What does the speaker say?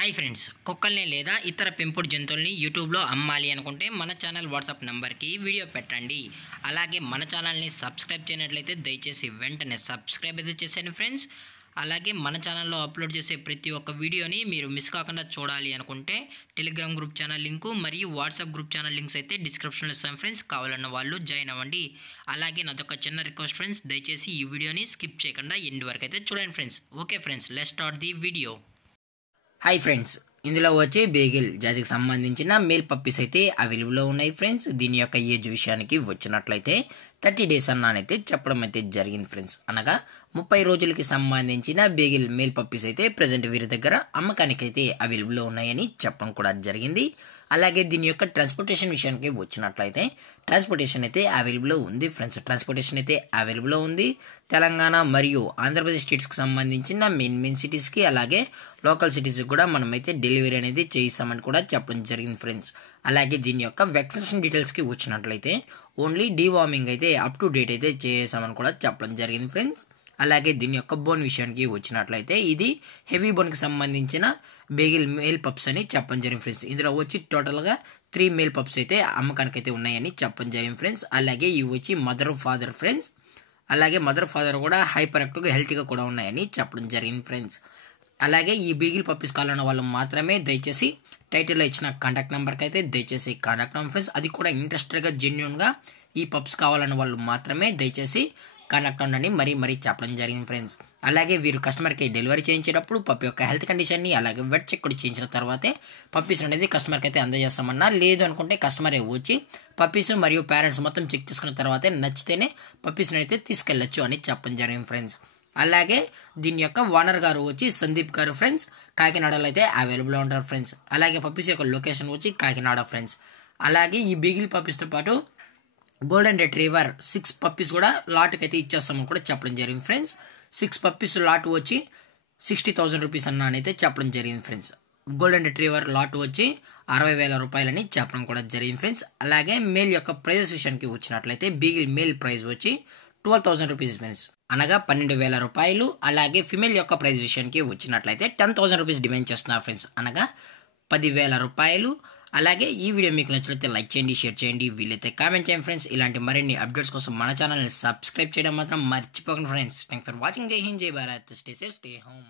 Hi friends, కుక్కల్ని లేదా ఇతర పెంపుడు జంతువుల్ని యూట్యూబ్లో అమ్మాలి అనుకుంటే మన ఛానల్ వాట్సాప్ నెంబర్కి వీడియో పెట్టండి. అలాగే మన ఛానల్ని సబ్స్క్రైబ్ చేయనట్లయితే దయచేసి వెంటనే సబ్స్క్రైబ్ అయితే చేసేయండి ఫ్రెండ్స్. అలాగే మన ఛానల్లో అప్లోడ్ చేసే ప్రతి ఒక్క వీడియోని మీరు మిస్ కాకుండా చూడాలి అనుకుంటే టెలిగ్రామ్ గ్రూప్ ఛానల్ లింకు మరియు వాట్సాప్ గ్రూప్ ఛానల్ లింక్స్ అయితే డిస్క్రిప్షన్లో ఇస్తాను ఫ్రెండ్స్. కావాలన్న వాళ్ళు జాయిన్ అవ్వండి. అలాగే నాదొక చిన్న రిక్వెస్ట్ ఫ్రెండ్స్, దయచేసి ఈ వీడియోని స్కిప్ చేయకుండా ఎండ్ వరకు అయితే చూడండి friends. Okay friends, let's start the video. Hi friends, ఇందులో వచ్చి బేగిల్ జాతికి సంబంధించిన మేల్ పప్పీస్ అయితే అవైలబుల్లో ఉన్నాయి ఫ్రెండ్స్. దీని యొక్క ఏజ్ విషయానికి వచ్చినట్లయితే 30 days అన్నానైతే చెప్పడం అయితే జరిగింది ఫ్రెండ్స్. అనగా 30 రోజులకి సంబంధించిన బేగిల్ మేల్ పప్పీస్ అయితే ప్రజెంట్ వీరి దగ్గర అమ్మకానికి అయితే అవైలబుల్లో ఉన్నాయని చెప్పడం కూడా జరిగింది. అలాగే దీని యొక్క ట్రాన్స్పోర్టేషన్ విషయానికి వచ్చినట్లయితే ట్రాన్స్పోర్టేషన్ అయితే అవైలబుల్లో ఉంది ఫ్రెండ్స్. ట్రాన్స్పోర్టేషన్ అయితే అవైలబుల్లో ఉంది. తెలంగాణ మరియు ఆంధ్రప్రదేశ్ స్టేట్స్కి సంబంధించిన మెయిన్ సిటీస్కి అలాగే లోకల్ సిటీస్కి కూడా మనమైతే డెలివరీ అనేది చేయిస్తామని కూడా చెప్పడం జరిగింది ఫ్రెండ్స్. అలాగే దీని యొక్క వ్యాక్సినేషన్ డీటెయిల్స్కి వచ్చినట్లయితే ఓన్లీ డీవార్మింగ్ అయితే అప్ టు డేట్ అయితే చేసామని కూడా చెప్పడం జరిగింది ఫ్రెండ్స్. అలాగే దీని యొక్క బోన్ విషయానికి వచ్చినట్లయితే ఇది హెవీ బోన్కి సంబంధించిన బేగిల్ మేల్ పప్స్ అని చెప్పడం జరిగింది ఫ్రెండ్స్. ఇందులో వచ్చి టోటల్గా 3 మేల్ పప్స్ అయితే అమ్మకానికి అయితే ఉన్నాయని చెప్పడం జరిగింది ఫ్రెండ్స్. అలాగే ఇవి వచ్చి మదర్ ఫాదర్ ఫ్రెండ్స్. అలాగే మదర్ ఫాదర్ కూడా హైపర్ యాక్టివ్గా హెల్తీగా కూడా ఉన్నాయని చెప్పడం జరిగింది ఫ్రెండ్స్. అలాగే ఈ బేగిల్ పప్పీస్ కావాలన్న వాళ్ళు మాత్రమే దయచేసి టైటిల్లో ఇచ్చిన కాంటాక్ట్ నెంబర్కి అయితే దయచేసి కాంటాక్ట్ నెంబర్ ఫ్రెండ్స్. అది కూడా ఇంట్రెస్టెడ్గా జెన్యున్గా ఈ పప్స్ కావాలన్న వాళ్ళు మాత్రమే దయచేసి కాంటాక్ట్ ఉండండి మరీ చెప్పడం జరిగింది ఫ్రెండ్స్. అలాగే వీరు కస్టమర్కి డెలివరీ చేయించేటప్పుడు పప్పి యొక్క హెల్త్ కండిషన్ని అలాగే వెట్ చెక్ కూడా చేయించిన తర్వాతే పప్పీస్ అనేది కస్టమర్కి అయితే అందజేస్తామన్నా. లేదు అనుకుంటే కస్టమరే వచ్చి పప్పీస్ మరియు పేరెంట్స్ మొత్తం చెక్ చేసుకున్న తర్వాతే నచ్చితేనే పప్పీస్ని అయితే తీసుకెళ్ళొచ్చు అని చెప్పడం జరిగింది ఫ్రెండ్స్. అలాగే దీని యొక్క ఓనర్ గారు వచ్చి సందీప్ గారు ఫ్రెండ్స్, కాకినాడలో అయితే అవైలబుల్ ఉంటారు ఫ్రెండ్స్. అలాగే పప్పీస్ యొక్క లొకేషన్ వచ్చి కాకినాడ ఫ్రెండ్స్. అలాగే ఈ బీగిల్ పప్పీస్తో పాటు గోల్డెన్ రిట్రీవర్ 6 పప్పీస్ కూడా లాట్కి అయితే ఇచ్చేస్తామని కూడా చెప్పడం జరిగింది ఫ్రెండ్స్. 6 పప్పీస్ లాట్ వచ్చి 60,000 రూపీస్ అన్నైతే చెప్పడం జరిగింది ఫ్రెండ్స్. గోల్డెన్ రిట్రీవర్ లాట్ వచ్చి 60,000 రూపాయలని చెప్పడం కూడా జరిగింది ఫ్రెండ్స్. అలాగే మేల్ యొక్క ప్రైజెస్ విషయానికి వచ్చినట్లయితే బీగిల్ మేల్ ప్రైస్ వచ్చి 12,000 రూపీస్ ఫ్రెండ్స్, అనగా 12,000 రూపాయలు. అలాగే ఫిమేల్ యొక్క ప్రైస్ విషయానికి వచ్చినట్లయితే 10,000 రూపీస్ డిమాండ్ చేస్తున్నారు ఫ్రెండ్స్, అనగా 10,000 రూపాయలు. అలాగే ఈ వీడియో మీకు నచ్చినట్లయితే లైక్ చేయండి, షేర్ చేయండి, వీలైతే కామెంట్ చేయండి ఫ్రెండ్స్. ఇలాంటి మరిన్ని అప్డేట్స్ కోసం మన ఛానల్ని సబ్స్క్రైబ్ చేయడం మాత్రం మర్చిపోకండి ఫ్రెండ్స్. Thanks for watching. జై హింద్, జై Bharat, stay safe, stay home.